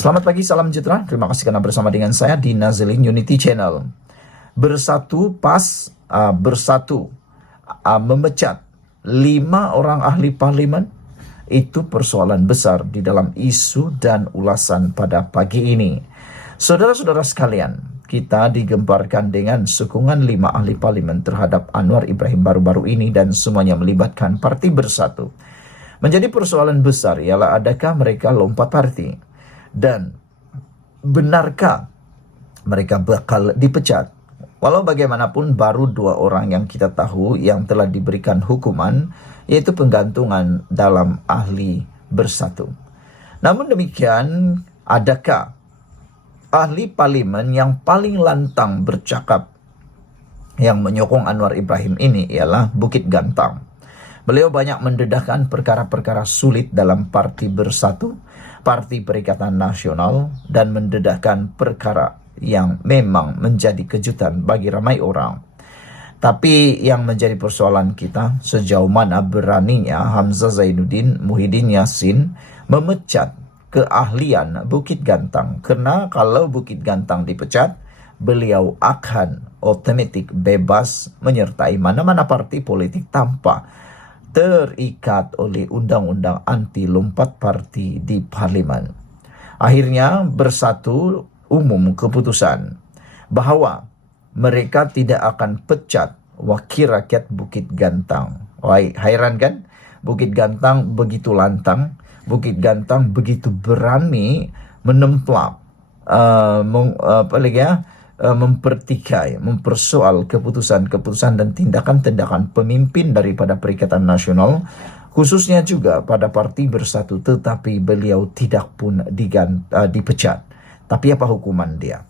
Selamat pagi, salam sejahtera. Terima kasih karena bersama dengan saya di Nazilin Unity Channel. Bersatu memecat 5 orang ahli parlimen, itu persoalan besar di dalam isu dan ulasan pada pagi ini. Saudara-saudara sekalian, kita digemparkan dengan sokongan 5 ahli parlimen terhadap Anwar Ibrahim baru-baru ini dan semuanya melibatkan parti Bersatu. Menjadi persoalan besar ialah adakah mereka lompat parti? Dan benarkah mereka bakal dipecat? Walau bagaimanapun baru 2 orang yang kita tahu yang telah diberikan hukuman, yaitu penggantungan dalam ahli Bersatu. Namun demikian, adakah ahli parlimen yang paling lantang bercakap yang menyokong Anwar Ibrahim ini ialah Bukit Gantang. Beliau banyak mendedahkan perkara-perkara sulit dalam parti Bersatu, Parti Perikatan Nasional, dan mendedahkan perkara yang memang menjadi kejutan bagi ramai orang. Tapi yang menjadi persoalan kita, sejauh mana beraninya Hamzah Zainuddin Muhyiddin Yassin memecat keahlian Bukit Gantang. Karena kalau Bukit Gantang dipecat, beliau akan otomatis bebas menyertai mana-mana parti politik tanpa terikat oleh undang-undang anti lompat parti di parlimen. Akhirnya Bersatu umum keputusan bahawa mereka tidak akan pecat wakil rakyat Bukit Gantang. Wah, hairan kan? Bukit Gantang begitu lantang, Bukit Gantang begitu berani menemplak, mempertikai, mempersoal keputusan-keputusan dan tindakan-tindakan pemimpin daripada Perikatan Nasional, khususnya juga pada Parti Bersatu, tetapi beliau tidak pun dipecat. Tapi apa hukuman dia?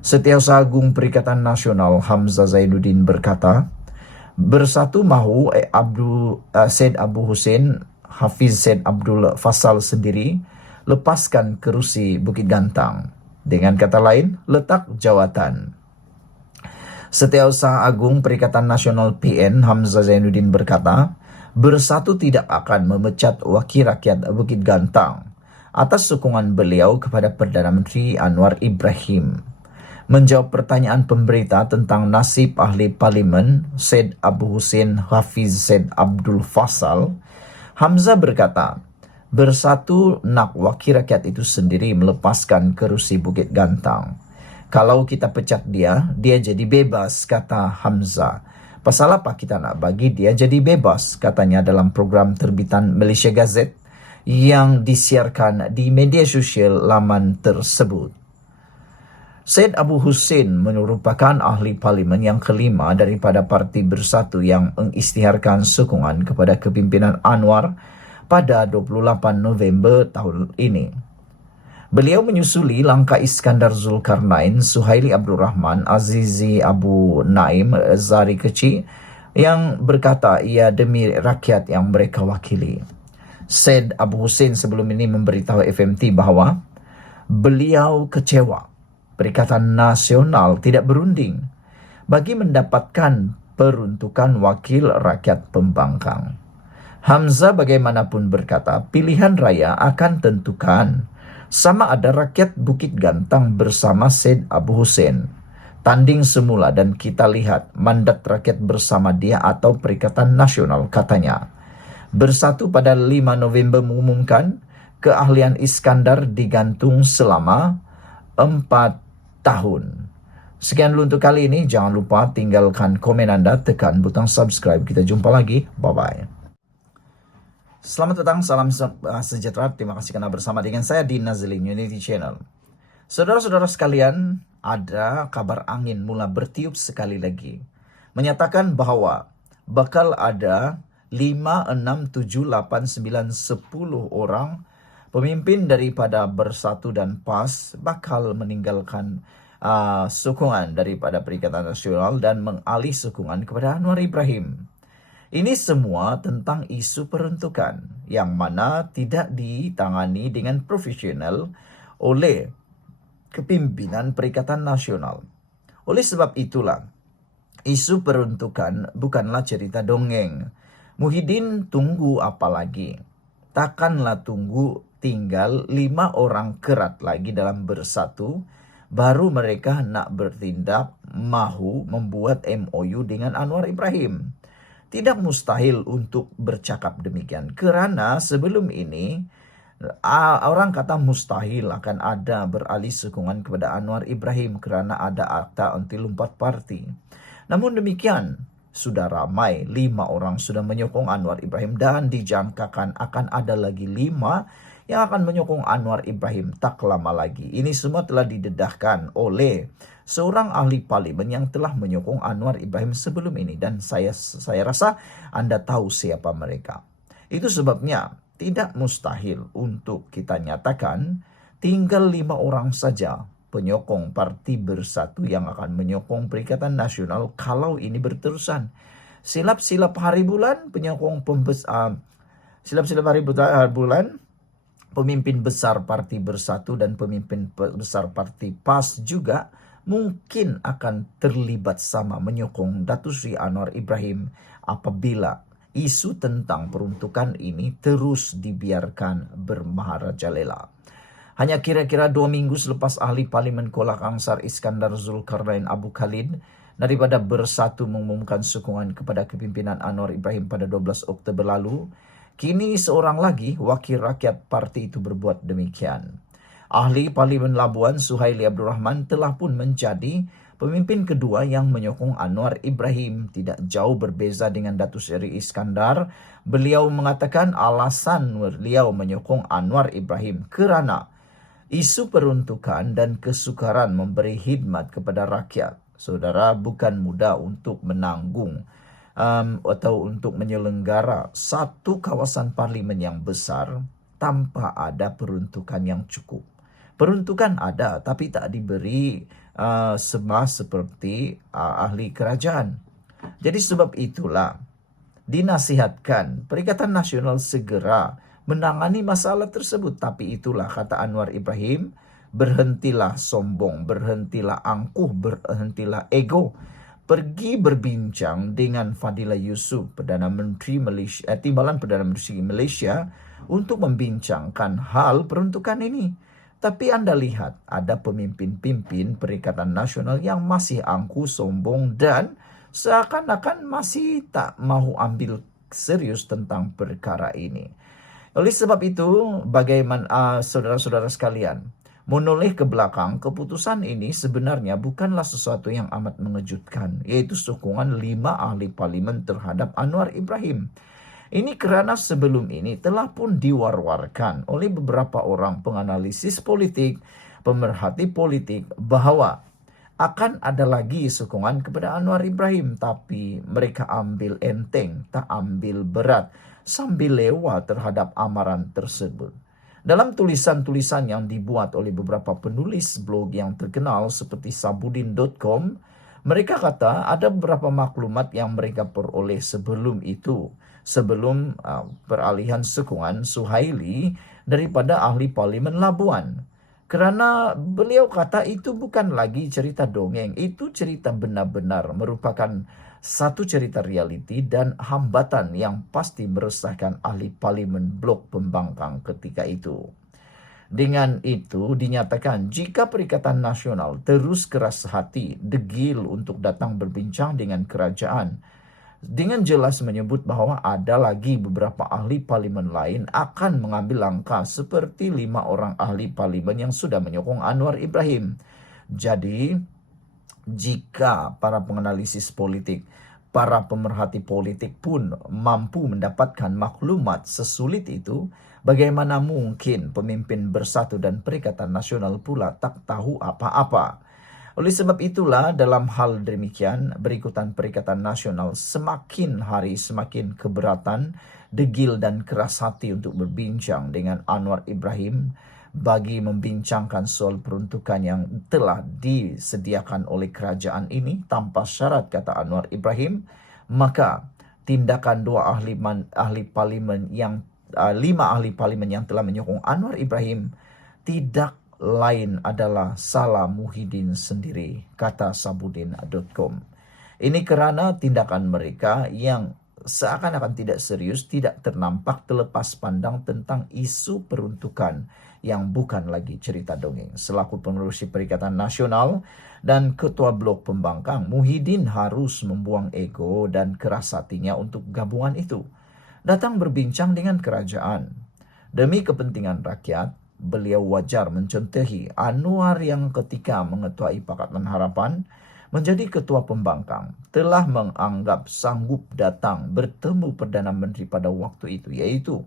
Setiausaha Agung Perikatan Nasional Hamzah Zainuddin berkata, Bersatu mahu Syed Abu Hussein Hafiz Syed Abdul Faisal sendiri lepaskan kerusi Bukit Gantang. Dengan kata lain, letak jawatan. Setiausaha Agung Perikatan Nasional PN Hamzah Zainuddin berkata, Bersatu tidak akan memecat wakil rakyat Bukit Gantang atas sokongan beliau kepada Perdana Menteri Anwar Ibrahim. Menjawab pertanyaan pemberita tentang nasib ahli parlimen Syed Abu Hussein Hafiz Syed Abdul Faisal, Hamzah berkata, Bersatu nak wakil rakyat itu sendiri melepaskan kerusi Bukit Gantang. Kalau kita pecat dia jadi bebas, kata Hamzah. Pasal apa kita nak bagi dia jadi bebas, katanya dalam program terbitan Malaysia Gazette yang disiarkan di media sosial laman tersebut. Syed Abu Hussein merupakan ahli parlimen yang kelima daripada Parti Bersatu yang mengisytiharkan sokongan kepada kepimpinan Anwar pada 28 November tahun ini. Beliau menyusuli langkah Iskandar Zulkarnain, Suhaili Abdul Rahman, Azizi Abu Naim, Zari Kecil yang berkata ia demi rakyat yang mereka wakili. Syed Abu Hussein sebelum ini memberitahu FMT bahawa beliau kecewa Perikatan Nasional tidak berunding bagi mendapatkan peruntukan wakil rakyat pembangkang. Hamzah bagaimanapun berkata, pilihan raya akan tentukan sama ada rakyat Bukit Gantang bersama Syed Abu Hussein. Tanding semula dan kita lihat mandat rakyat bersama dia atau Perikatan Nasional, katanya. Bersatu pada 5 November mengumumkan keahlian Iskandar digantung selama 4 tahun. Sekian dulu untuk kali ini. Jangan lupa tinggalkan komen Anda, tekan butang subscribe. Kita jumpa lagi. Bye-bye. Selamat datang, salam sejahtera. Terima kasih karena bersama dengan saya di Nazilin Unity Channel. Saudara-saudara sekalian, ada kabar angin mula bertiup sekali lagi. Menyatakan bahwa bakal ada 5, 6, 7, 8, 9, 10 orang pemimpin daripada Bersatu dan PAS bakal meninggalkan sokongan daripada Perikatan Nasional dan mengalih sokongan kepada Anwar Ibrahim. Ini semua tentang isu peruntukan yang mana tidak ditangani dengan profesional oleh kepimpinan Perikatan Nasional. Oleh sebab itulah, isu peruntukan bukanlah cerita dongeng. Muhyiddin tunggu apa lagi? Takkanlah tunggu tinggal 5 orang kerat lagi dalam bersatu, baru mereka nak bertindak mahu membuat MOU dengan Anwar Ibrahim. Tidak mustahil untuk bercakap demikian, kerana sebelum ini orang kata mustahil akan ada beralih sokongan kepada Anwar Ibrahim kerana ada akta anti lompat parti. Namun demikian, sudah ramai 5 orang sudah menyokong Anwar Ibrahim dan dijangkakan akan ada lagi 5 yang akan menyokong Anwar Ibrahim tak lama lagi. Ini semua telah didedahkan oleh seorang ahli parlimen yang telah menyokong Anwar Ibrahim sebelum ini, dan saya rasa Anda tahu siapa mereka. Itu sebabnya tidak mustahil untuk kita nyatakan tinggal 5 orang saja penyokong Parti Bersatu yang akan menyokong Perikatan Nasional kalau ini berterusan. Silap-silap hari bulan penyokong pemimpin besar Parti Bersatu dan pemimpin besar Parti PAS juga mungkin akan terlibat sama menyokong Datuk Seri Anwar Ibrahim apabila isu tentang peruntukan ini terus dibiarkan bermaharajalela. Hanya kira-kira 2 minggu selepas ahli parlimen Kolak Angsar Iskandar Zulkarnain Abu Khalid daripada Bersatu mengumumkan sokongan kepada kepimpinan Anwar Ibrahim pada 12 Oktober lalu, kini seorang lagi wakil rakyat parti itu berbuat demikian. Ahli Parlimen Labuan Suhaili Abdul Rahman telah pun menjadi pemimpin kedua yang menyokong Anwar Ibrahim. Tidak jauh berbeza dengan Datuk Seri Iskandar. Beliau mengatakan alasan beliau menyokong Anwar Ibrahim kerana isu peruntukan dan kesukaran memberi khidmat kepada rakyat. Saudara, bukan mudah untuk menanggung atau untuk menyelenggara satu kawasan parlimen yang besar tanpa ada peruntukan yang cukup. Peruntukan ada tapi tak diberi sama seperti ahli kerajaan. Jadi sebab itulah dinasihatkan Perikatan Nasional segera menangani masalah tersebut. Tapi itulah kata Anwar Ibrahim, berhentilah sombong, berhentilah angkuh, berhentilah ego. Pergi berbincang dengan Fadila Yusof, Perdana Menteri Malaysia, Timbalan Perdana Menteri Malaysia, untuk membincangkan hal peruntukan ini. Tapi Anda lihat ada pemimpin-pemimpin Perikatan Nasional yang masih angkuh, sombong dan seakan-akan masih tak mahu ambil serius tentang perkara ini. Oleh sebab itu, bagaimana saudara-saudara sekalian, menoleh ke belakang, keputusan ini sebenarnya bukanlah sesuatu yang amat mengejutkan, yaitu sokongan 5 ahli parlimen terhadap Anwar Ibrahim. Ini kerana sebelum ini telah pun diwar-warkan oleh beberapa orang penganalisis politik, pemerhati politik, bahawa akan ada lagi sokongan kepada Anwar Ibrahim, tapi mereka ambil enteng, tak ambil berat, sambil lewat terhadap amaran tersebut. Dalam tulisan-tulisan yang dibuat oleh beberapa penulis blog yang terkenal seperti sabudin.com, mereka kata ada beberapa maklumat yang mereka peroleh sebelum itu, sebelum peralihan sokongan Suhaili daripada ahli parlimen Labuan. Kerana beliau kata itu bukan lagi cerita dongeng, itu cerita benar-benar merupakan satu cerita realiti dan hambatan yang pasti meresahkan ahli parlimen blok pembangkang ketika itu. Dengan itu dinyatakan jika Perikatan Nasional terus keras hati, degil untuk datang berbincang dengan kerajaan, dengan jelas menyebut bahawa ada lagi beberapa ahli parlimen lain akan mengambil langkah seperti 5 orang ahli parlimen yang sudah menyokong Anwar Ibrahim. Jadi, jika para penganalisis politik, para pemerhati politik pun mampu mendapatkan maklumat sesulit itu, bagaimana mungkin pemimpin Bersatu dan Perikatan Nasional pula tak tahu apa-apa? Oleh sebab itulah dalam hal demikian, berikutan Perikatan Nasional semakin hari semakin keberatan, degil dan keras hati untuk berbincang dengan Anwar Ibrahim bagi membincangkan soal peruntukan yang telah disediakan oleh kerajaan ini tanpa syarat, kata Anwar Ibrahim. Maka tindakan 5 ahli parlimen yang telah menyokong Anwar Ibrahim tidak lain adalah salah Muhyiddin sendiri, kata sabudin.com. Ini kerana tindakan mereka yang seakan-akan tidak serius, tidak ternampak terlepas pandang tentang isu peruntukan yang bukan lagi cerita dongeng. Selaku pengurusi Perikatan Nasional dan Ketua Blok Pembangkang, Muhyiddin harus membuang ego dan keras hatinya untuk gabungan itu. Datang berbincang dengan kerajaan. Demi kepentingan rakyat, beliau wajar mencontohi Anwar yang ketika mengetuai Pakatan Harapan menjadi ketua pembangkang telah menganggap sanggup datang bertemu Perdana Menteri pada waktu itu, yaitu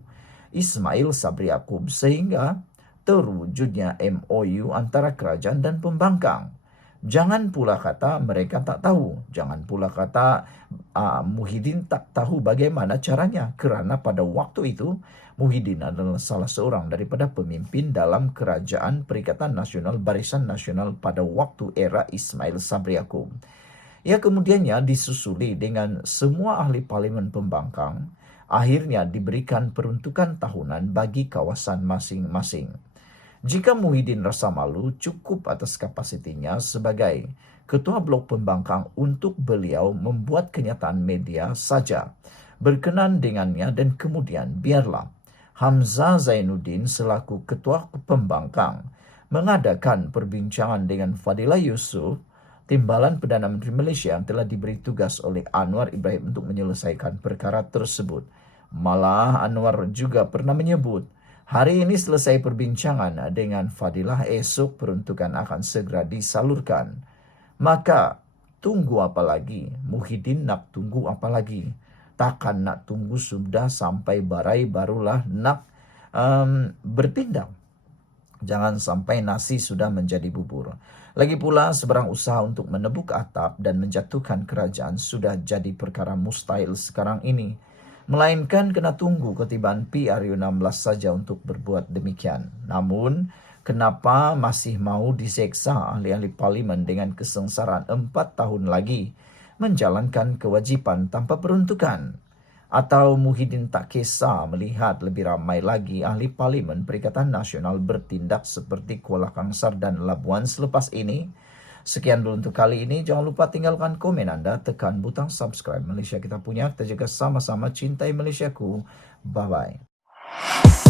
Ismail Sabri Yaakob, sehingga terwujudnya MOU antara kerajaan dan pembangkang. Jangan pula kata mereka tak tahu, jangan pula kata Muhyiddin tak tahu bagaimana caranya, kerana pada waktu itu Muhyiddin adalah salah seorang daripada pemimpin dalam Kerajaan Perikatan Nasional Barisan Nasional pada waktu era Ismail Sabri Yaakob. Ia kemudiannya disusuli dengan semua ahli parlimen pembangkang, akhirnya diberikan peruntukan tahunan bagi kawasan masing-masing. Jika Muhyiddin rasa malu, cukup atas kapasitinya sebagai Ketua Blok Pembangkang untuk beliau membuat kenyataan media saja berkenan dengannya, dan kemudian biarlah Hamzah Zainuddin selaku Ketua Pembangkang mengadakan perbincangan dengan Fadilah Yusof, timbalan Perdana Menteri Malaysia yang telah diberi tugas oleh Anwar Ibrahim untuk menyelesaikan perkara tersebut. Malah Anwar juga pernah menyebut, hari ini selesai perbincangan dengan Fadilah, esok peruntukan akan segera disalurkan. Maka tunggu apa lagi? Muhyiddin nak tunggu apa lagi? Takkan nak tunggu sudah sampai barai barulah nak bertindak. Jangan sampai nasi sudah menjadi bubur. Lagi pula seberang usaha untuk menebuk atap dan menjatuhkan kerajaan sudah jadi perkara mustahil sekarang ini. Melainkan kena tunggu ketibaan PRU16 saja untuk berbuat demikian. Namun, kenapa masih mau diseksa ahli-ahli parlimen dengan kesengsaraan 4 tahun lagi menjalankan kewajipan tanpa peruntukan? Atau Muhyiddin tak kisah melihat lebih ramai lagi ahli parlimen Perikatan Nasional bertindak seperti Kuala Kangsar dan Labuan selepas ini? Sekian dulu untuk kali ini. Jangan lupa tinggalkan komen Anda, tekan butang subscribe. Malaysia kita punya, kita jaga sama-sama cintai Malaysiaku. Bye-bye.